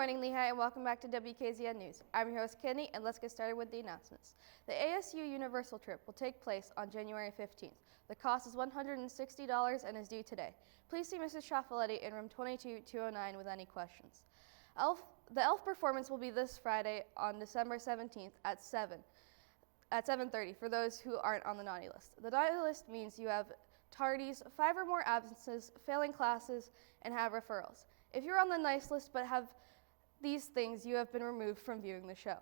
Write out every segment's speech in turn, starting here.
morning, Lehigh, and welcome back to WKZN News. I'm your host, Kenny, and let's get started with the announcements. The ASU Universal Trip will take place on January 15th. The cost is $160 and is due today. Please see Mrs. Schiaffeletti in room 22209 with any questions. The ELF performance will be this Friday on December 17th at 7:30 for those who aren't on the naughty list. The naughty list means you have tardies, 5 or more absences, failing classes, and have referrals. If you're on the nice list but have these things, you have been removed from viewing the show.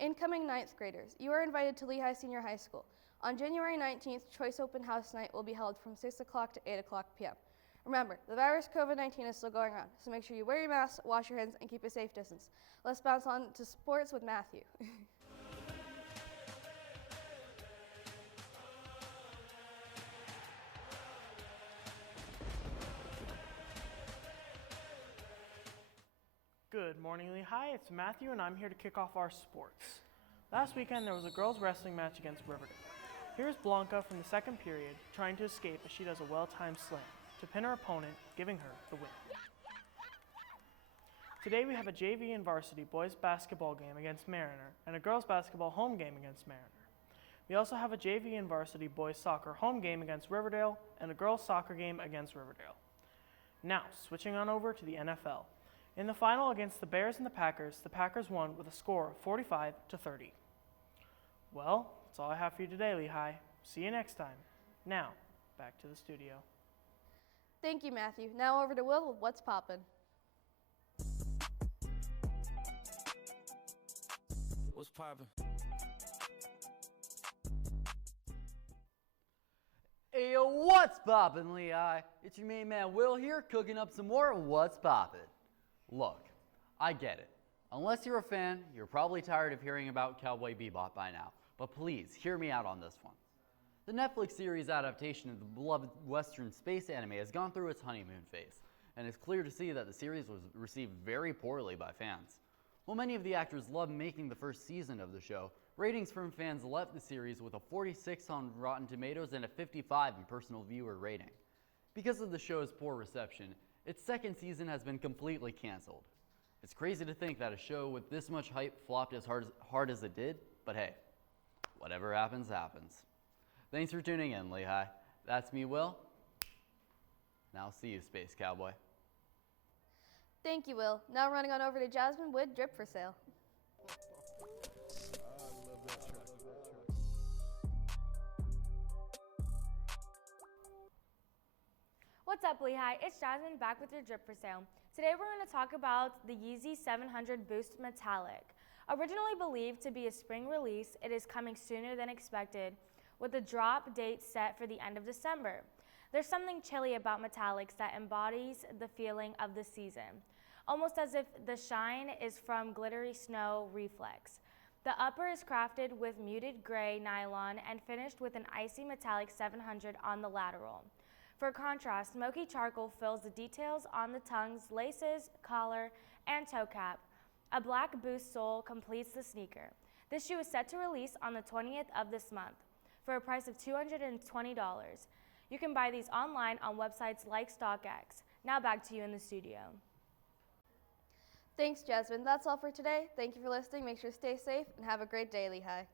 Incoming 9th graders, you are invited to Lehigh Senior High School. On January 19th, Choice Open House Night will be held from 6 o'clock to 8 o'clock p.m. Remember, the virus COVID-19 is still going around, so make sure you wear your mask, wash your hands, and keep a safe distance. Let's bounce on to sports with Matthew. Good morning, Lehigh. It's Matthew, and I'm here to kick off our sports. Last weekend, there was a girls' wrestling match against Riverdale. Here's Blanca from the second period trying to escape as she does a well-timed slam to pin her opponent, giving her the win. Today, we have a JV and varsity boys basketball game against Mariner and a girls' basketball home game against Mariner. We also have a JV and varsity boys soccer home game against Riverdale and a girls' soccer game against Riverdale. Now, switching on over to the NFL. In the final against the Bears and the Packers won with a score of 45-30. Well, that's all I have for you today, Lehigh. See you next time. Now, back to the studio. Thank you, Matthew. Now over to Will with What's Poppin'. What's poppin'? Hey, what's poppin', Lehigh? It's your main man Will here, cooking up some more What's Poppin'. Look, I get it. Unless you're a fan, you're probably tired of hearing about Cowboy Bebop by now. But please, hear me out on this one. The Netflix series adaptation of the beloved Western space anime has gone through its honeymoon phase, and it's clear to see that the series was received very poorly by fans. While many of the actors loved making the first season of the show, ratings from fans left the series with a 46 on Rotten Tomatoes and a 55 in personal viewer rating. Because of the show's poor reception, its second season has been completely canceled. It's crazy to think that a show with this much hype flopped as hard as it did, but hey, whatever happens, happens. Thanks for tuning in, Lehigh. That's me, Will. Now see you, Space Cowboy. Thank you, Will. Now running on over to Jasmine with Drip for Sale. What's up, Lehigh? It's Jasmine back with your drip for sale. Today we're going to talk about the Yeezy 700 Boost Metallic. Originally believed to be a spring release, it is coming sooner than expected, with a drop date set for the end of December. There's something chilly about metallics that embodies the feeling of the season, almost as if the shine is from glittery snow reflex. The upper is crafted with muted gray nylon and finished with an icy metallic 700 on the lateral. For contrast, smoky charcoal fills the details on the tongues, laces, collar, and toe cap. A black Boost sole completes the sneaker. This shoe is set to release on the 20th of this month for a price of $220. You can buy these online on websites like StockX. Now back to you in the studio. Thanks, Jasmine. That's all for today. Thank you for listening. Make sure to stay safe and have a great day, Lehigh.